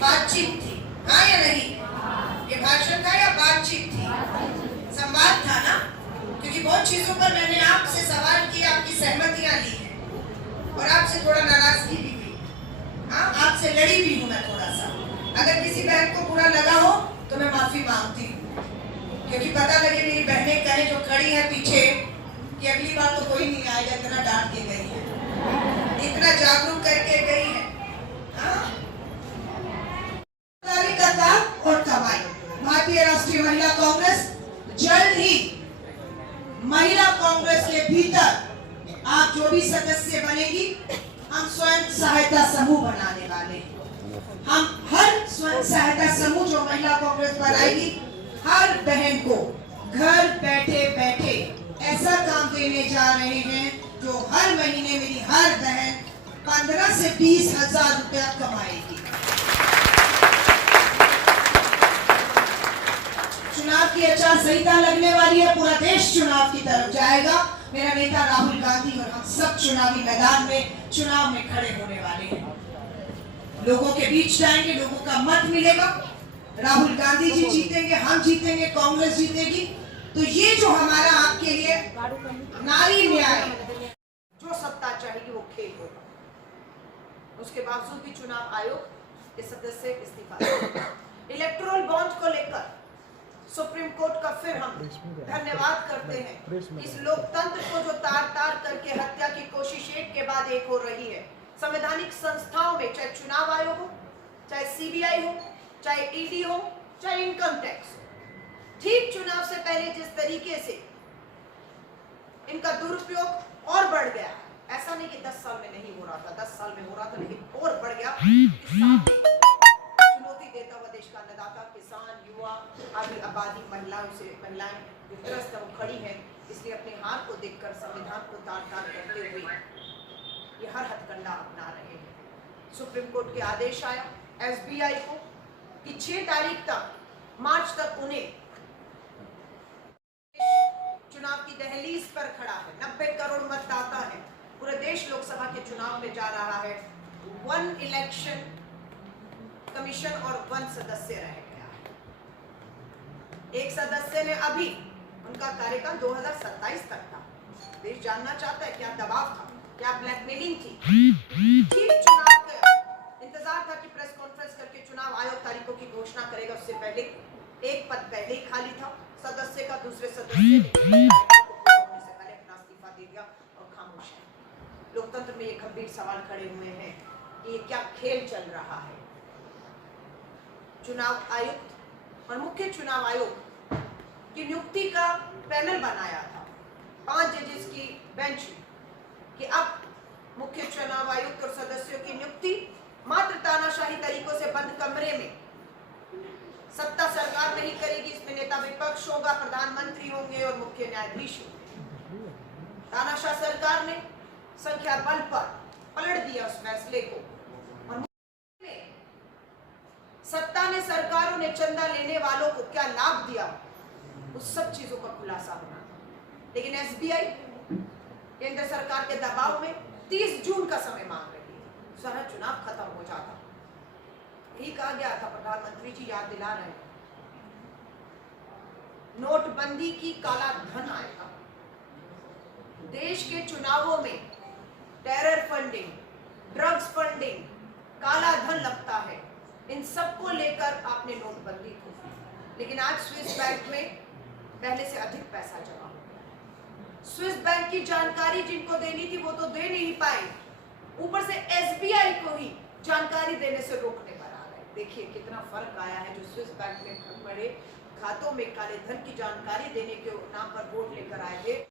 बातचीत थी, हाँ या नहीं? ये भाषण था या बातचीत थी? संवाद था ना, क्योंकि बहुत चीजों पर मैंने आपसे सवाल किए, आपकी सहमतियां ली हैं और आपसे थोड़ा नाराजगी भी हुई। हाँ, आपसे लड़ी भी हूँ मैं थोड़ा सा। अगर किसी बहन को बुरा लगा हो तो मैं माफी मांगती हूँ, क्योंकि पता लगे मेरी बहनें कहें जो खड़ी है पीछे कि अगली बार तो कोई नहीं आएगा, इतना डांट के गई है, इतना जागरूक करके गई है। और कमाई भारतीय राष्ट्रीय महिला कांग्रेस जल्द ही महिला कांग्रेस के भीतर आप जो भी सदस्य बनेगी, हम स्वयं सहायता समूह बनाने वाले हैं। हम हर स्वयं सहायता समूह जो महिला कांग्रेस बनाएगी, हर बहन को घर बैठे बैठे ऐसा काम देने जा रहे हैं जो हर महीने मेरी हर बहन 15 से 20 हजार रुपया कमाएगी। चुनाव की आचार संहिता लगने वाली है, पूरा देश चुनाव की तरफ जाएगा। मेरा नेता राहुल गांधी और हम सब चुनावी मैदान में चुनाव में खड़े होने वाले हैं, लोगों के बीच जाएंगे, लोगों का मत मिलेगा, राहुल गांधी जी जीतेंगे, हम जीतेंगे, कांग्रेस जीतेगी। तो ये जो हमारा आपके लिए नारी न्याय जो सत्ता चाहेगी वो खेल होगा। उसके बावजूद भी चुनाव आयोग के सदस्य इस्तीफा। इलेक्टोरल बॉन्ड को लेकर सुप्रीम कोर्ट का फिर हम धन्यवाद करते हैं। इस लोकतंत्र को जो तार तार करके हत्या की कोशिश एक के बाद एक हो रही है, संवैधानिक संस्थाओं में, चाहे चुनाव आयोग हो, चाहे सीबीआई हो, चाहे ईडी हो, चाहे इनकम टैक्स, ठीक चुनाव से पहले जिस तरीके से इनका दुरुपयोग और बढ़ गया, ऐसा नहीं कि 10 साल में नहीं हो रहा था, 10 साल में हो रहा था, लेकिन और बढ़ गया। चुनौती देता हुआ देश का अन्नदाता, किसान, युवा, आदि आबादी, महिलाएं वित्रस्त वो खड़ी है, इसलिए अपने हार को देखकर संविधान को तार तार करते हुए ये हर हथकंडा अपना रहे हैं। सुप्रीम कोर्ट के आदेश आया एसबीआई को कि 6 तारीख तक, मार्च तक उन्हें चुनाव की दहलीज पर खड़ा है, 90 करोड़ मतदाता है, पूरे देश लोकसभा के चुनाव में जा रहा है, 1 इलेक्शन कमीशन और 1 सदस्य रह गया है। एक सदस्य ने अभी, उनका कार्यकाल 2027 तक था। देश जानना चाहता है क्या दबाव था, क्या ब्लैकमेलिंग थी। ठीक चुनाव का इंतजार था कि प्रेस कॉन्फ्रेंस करके चुनाव आयोग तारीखों की घोषणा करेगा, उससे पहले एक पद पहले ही खाली था सदस्य का, दूसरे सदस्य ने पहले अपना इस्तीफा दे दिया और खामोश है। लोकतंत्र में ये गंभीर सवाल खड़े हुए हैं कि ये क्या खेल चल रहा है। चुनाव आयुक्त और मुख्य चुनाव आयोग की नियुक्ति का पैनल बनाया था 5 जजेस की बेंच कि अब मुख्य चुनाव आयुक्त और सदस्यों की नियुक्ति मात्र तानाशाही तरीकों से बंद कमरे में, सत्ता सरकार नहीं करेगी, इसमें नेता विपक्ष होगा, प्रधानमंत्री होंगे और मुख्य न्यायाधीश होंगे। तानाशाह सरकार ने संख्या बल पर पलट दिया उस फैसले को और सत्ता ने, सरकारों ने चंदा लेने वालों को क्या लाभ दिया, उस सब चीजों का खुलासा होना। लेकिन एसबीआई केंद्र सरकार के दबाव में 30 जून का समय मांग रही है, सारा चुनाव खत्म हो जाता। यही कहा गया था, प्रधानमंत्री जी याद दिला रहे हैं, नोटबंदी की काला धन आएगा, देश के चुनावों में टेरर फंडिंग, ड्रग्स फंडिंग, काला धन लगता है, इन सबको लेकर आपने नोटबंदी की। लेकिन आज स्विस बैंक में पहले से अधिक पैसा जमा हो गया। स्विस बैंक की जानकारी जिनको देनी थी वो तो दे नहीं पाए, ऊपर से एसबीआई को ही जानकारी देने से रोकने पर आ गए। देखिए कितना फर्क आया है। जो स्विस बैंक में बड़े खातों में काले धन की जानकारी देने के नाम पर वोट लेकर आए थे,